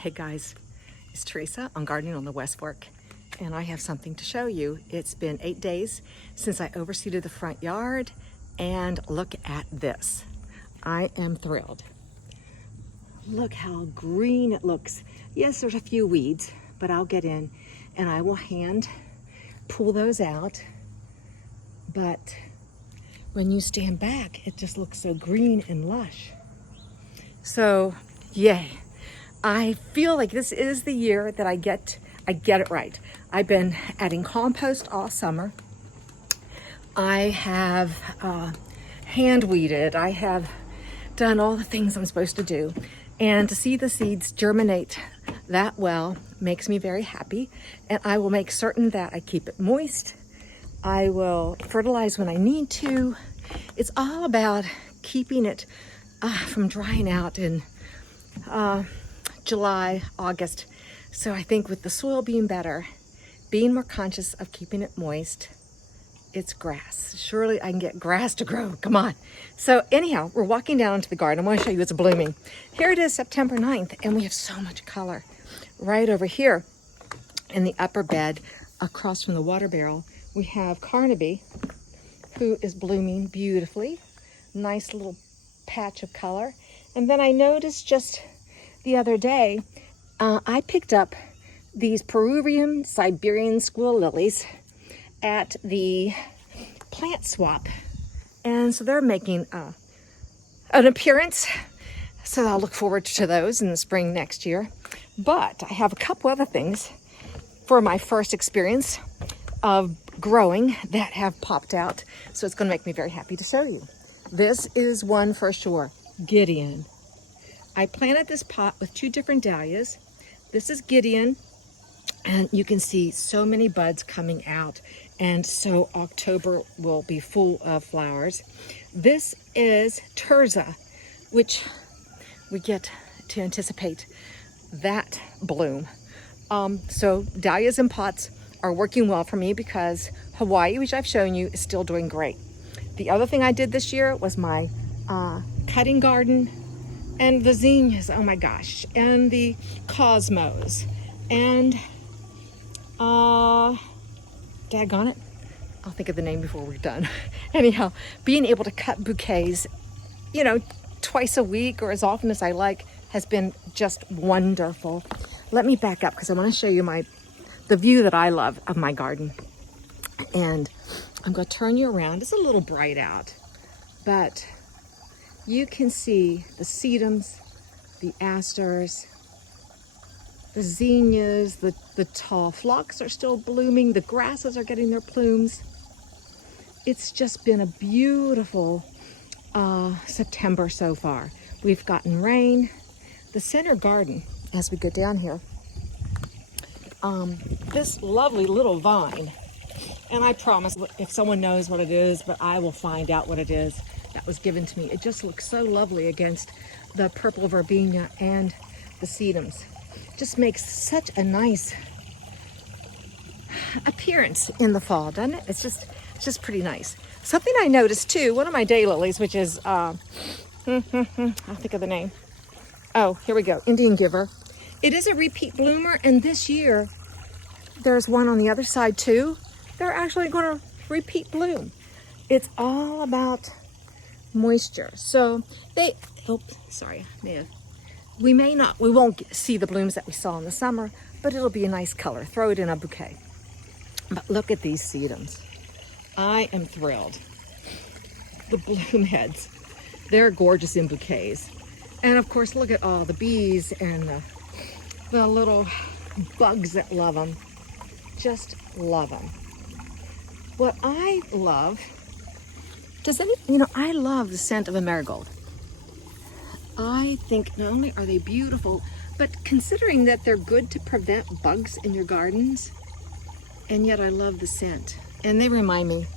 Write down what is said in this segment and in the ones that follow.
Hey guys, it's Teresa. I'm gardening on the West Fork and I have something to show you. It's been 8 days since I overseeded the front yard and look at this. I am thrilled. Look how green it looks. Yes, there's a few weeds, but I'll get in and I will hand pull those out. But when you stand back, it just looks so green and lush. So, yay. I feel like this is the year that I get it right. I've been adding compost all summer. I have hand weeded. I have done all the things I'm supposed to do. And to see the seeds germinate that well makes me very happy. And I will make certain that I keep it moist. I will fertilize when I need to. It's all about keeping it from drying out in July, August. So I think with the soil being better, being more conscious of keeping it moist, it's grass. Surely I can get grass to grow. Come on. So anyhow, we're walking down into the garden. I want to show you it's blooming. Here it is, September 9th, and we have so much color. Right over here in the upper bed, across from the water barrel, we have Carnaby, who is blooming beautifully. Nice little patch of color. And then I noticed just the other day, I picked up these Peruvian Siberian squirrel lilies at the plant swap. And so they're making an appearance. So I'll look forward to those in the spring next year. But I have a couple other things for my first experience of growing that have popped out. So it's going to make me very happy to show you. This is one for sure, Gideon. I planted this pot with 2 different dahlias. This is Gideon, and you can see so many buds coming out, and so October will be full of flowers. This is Terza, which we get to anticipate that bloom. So dahlias in pots are working well for me because Hawaii, which I've shown you, is still doing great. The other thing I did this year was my cutting garden and the zinnias, oh my gosh, and the cosmos, and daggone it, I'll think of the name before we're done. Anyhow, being able to cut bouquets, you know, twice a week or as often as I like has been just wonderful. Let me back up because I want to show you the view that I love of my garden. And I'm going to turn you around. It's a little bright out, but you can see the sedums, the asters, the zinnias, the tall phlox are still blooming. The grasses are getting their plumes. It's just been a beautiful September so far. We've gotten rain. The center garden, as we go down here, this lovely little vine, and I promise if someone knows what it is, but I will find out what it is, that was given to me. It just looks so lovely against the purple verbena and the sedums. Just makes such a nice appearance in the fall, doesn't it? It's just pretty nice. Something I noticed too, one of my daylilies, which is, I'll think of the name. Oh, here we go, Indian Giver. It is a repeat bloomer, and this year there's one on the other side too. They're actually going to repeat bloom. It's all about moisture. So we won't see the blooms that we saw in the summer, but it'll be a nice color. Throw it in a bouquet. But look at these sedums. I am thrilled. The bloom heads, they're gorgeous in bouquets. And of course, look at all the bees and the little bugs that love them. Just love them. What I love, I love the scent of a marigold. I think not only are they beautiful, but considering that they're good to prevent bugs in your gardens, and yet I love the scent. And they remind me,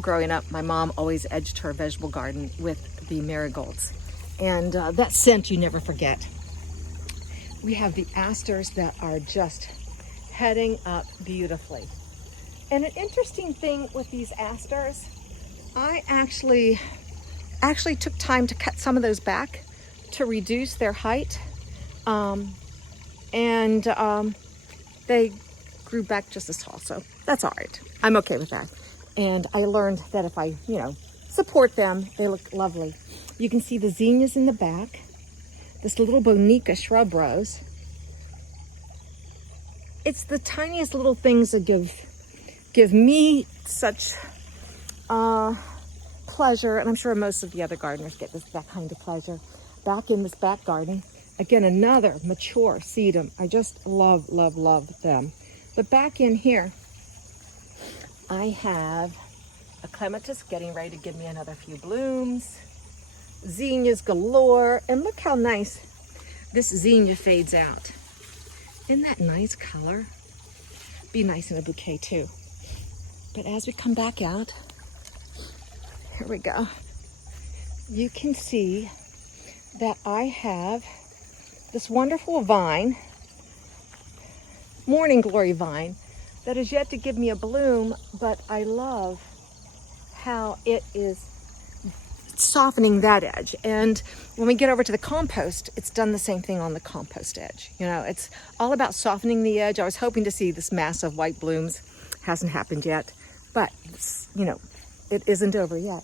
growing up, my mom always edged her vegetable garden with the marigolds. And that scent you never forget. We have the asters that are just heading up beautifully. And an interesting thing with these asters, I actually took time to cut some of those back to reduce their height. and they grew back just as tall, so that's all right. I'm okay with that. And I learned that if I, support them, they look lovely. You can see the zinnias in the back, this little bonica shrub rose. It's the tiniest little things that give me such pleasure, and I'm sure most of the other gardeners get that kind of pleasure. Back in this back garden, again, another mature sedum. I just love, love, love them. But back in here, I have a clematis getting ready to give me another few blooms. Zinnias galore, and look how nice this zinnia fades out. Isn't that nice color? Be nice in a bouquet too. But as we come back out, here we go. You can see that I have this wonderful vine, morning glory vine, that is yet to give me a bloom, but I love how it is softening that edge. And when we get over to the compost, it's done the same thing on the compost edge. It's all about softening the edge. I was hoping to see this mass of white blooms. Hasn't happened yet, but it isn't over yet.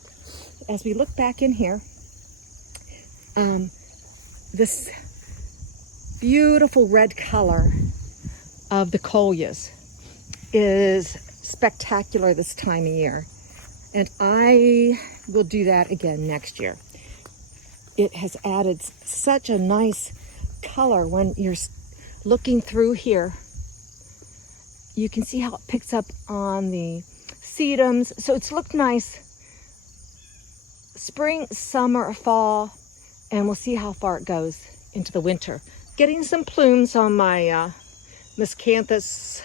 As we look back in here, this beautiful red color of the coleus is spectacular this time of year. And I will do that again next year. It has added such a nice color when you're looking through here. You can see how it picks up on the sedums. So it's looked nice spring, summer, fall, and we'll see how far it goes into the winter. Getting some plumes on my miscanthus,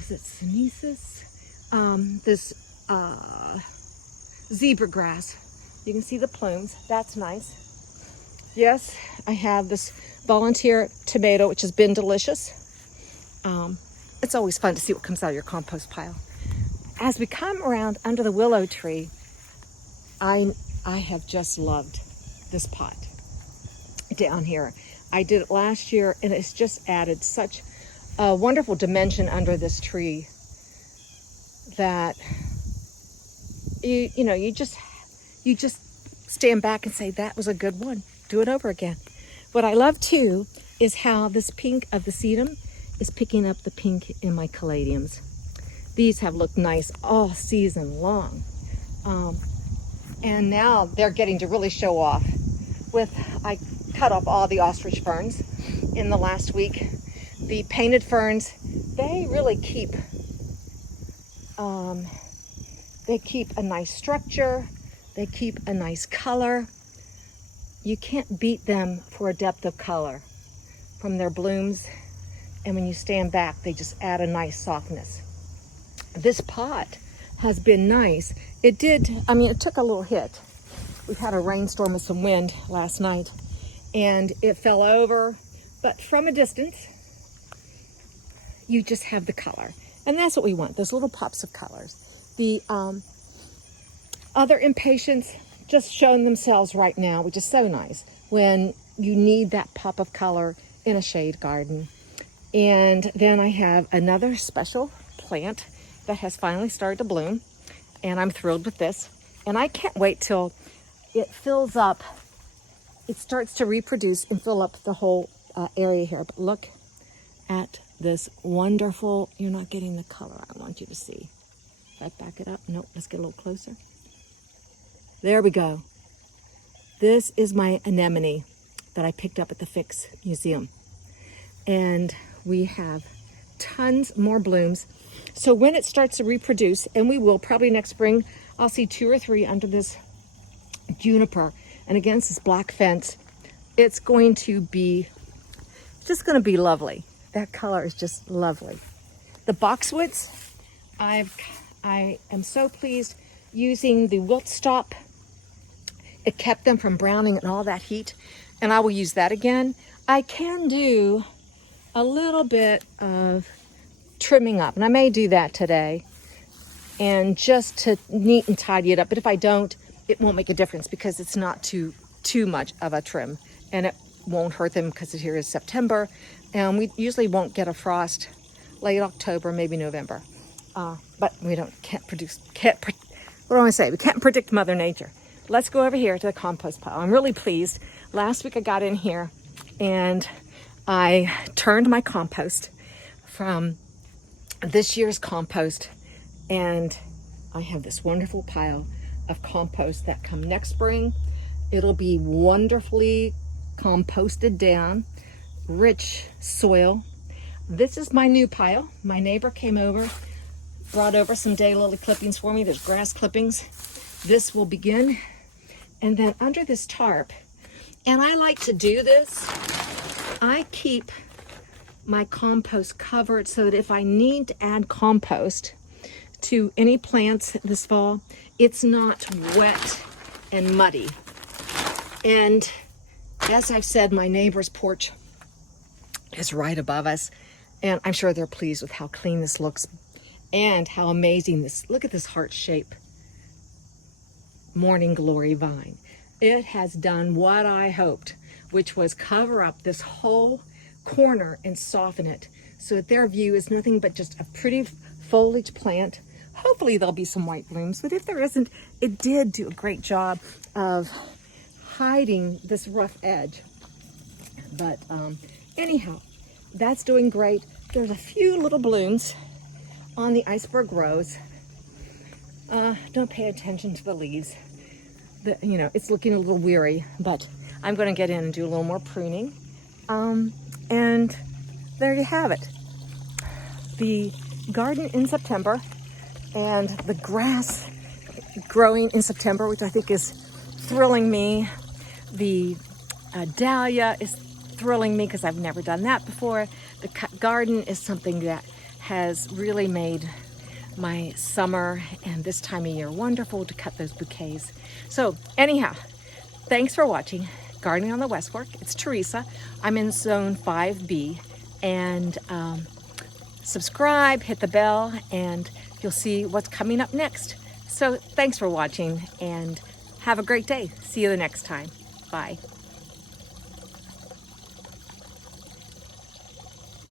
is it senesis? This zebra grass. You can see the plumes. That's nice. Yes, I have this volunteer tomato, which has been delicious. It's always fun to see what comes out of your compost pile. As we come around under the willow tree, I have just loved this pot down here. I did it last year, and it's just added such a wonderful dimension under this tree that you just stand back and say, that was a good one. Do it over again. What I love too is how this pink of the sedum is picking up the pink in my caladiums. These have looked nice all season long. And now they're getting to really show off. I cut off all the ostrich ferns in the last week. The painted ferns, they really keep a nice structure. They keep a nice color. You can't beat them for a depth of color from their blooms. And when you stand back, they just add a nice softness. This pot has been nice. It took a little hit. We've had a rainstorm with some wind last night, and it fell over. But from a distance, you just have the color. And that's what we want, those little pops of colors. The other impatiens just showing themselves right now, which is so nice when you need that pop of color in a shade garden. And then I have another special plant that has finally started to bloom, and I'm thrilled with this. And I can't wait till it fills up, it starts to reproduce and fill up the whole area here. But look at this wonderful, you're not getting the color I want you to see. If I back it up, nope, let's get a little closer. There we go. This is my anemone that I picked up at the Fix Museum. And we have tons more blooms. So when it starts to reproduce, and we will probably next spring, I'll see 2 or 3 under this juniper and against this black fence. It's going to be lovely. That color is just lovely. The boxwoods, I am so pleased using the wilt stop. It kept them from browning and all that heat, and I will use that again. I can do a little bit of trimming up, and I may do that today, and just to neat and tidy it up. But if I don't, it won't make a difference because it's not too much of a trim, and it won't hurt them because here is September, and we usually won't get a frost late October, maybe November. But we can't we can't predict Mother Nature. Let's go over here to the compost pile. I'm really pleased. Last week I got in here and I turned my compost from this year's compost, and I have this wonderful pile of compost that come next spring. It'll be wonderfully composted down, rich soil. This is my new pile. My neighbor came over, brought over some daylily clippings for me. There's grass clippings. This will begin. And then under this tarp, and I like to do this, I keep my compost covered so that if I need to add compost to any plants this fall, it's not wet and muddy. And as I've said, my neighbor's porch is right above us, and I'm sure they're pleased with how clean this looks and how amazing this, look at this heart shape morning glory vine. It has done what I hoped, which was cover up this whole corner and soften it so that their view is nothing but just a pretty foliage plant. Hopefully there'll be some white blooms, but if there isn't, it did do a great job of hiding this rough edge. But anyhow, that's doing great. There's a few little blooms on the iceberg rose. Don't pay attention to the leaves. It's looking a little weary, but I'm going to get in and do a little more pruning. And there you have it. The garden in September and the grass growing in September, which I think is thrilling me. The dahlia is thrilling me because I've never done that before. The garden is something that has really made my summer and this time of year wonderful to cut those bouquets. So anyhow, thanks for watching Gardening on the West Fork. It's Teresa. I'm in zone 5B, and subscribe, hit the bell, and you'll see what's coming up next. So thanks for watching and have a great day. See you the next time. Bye.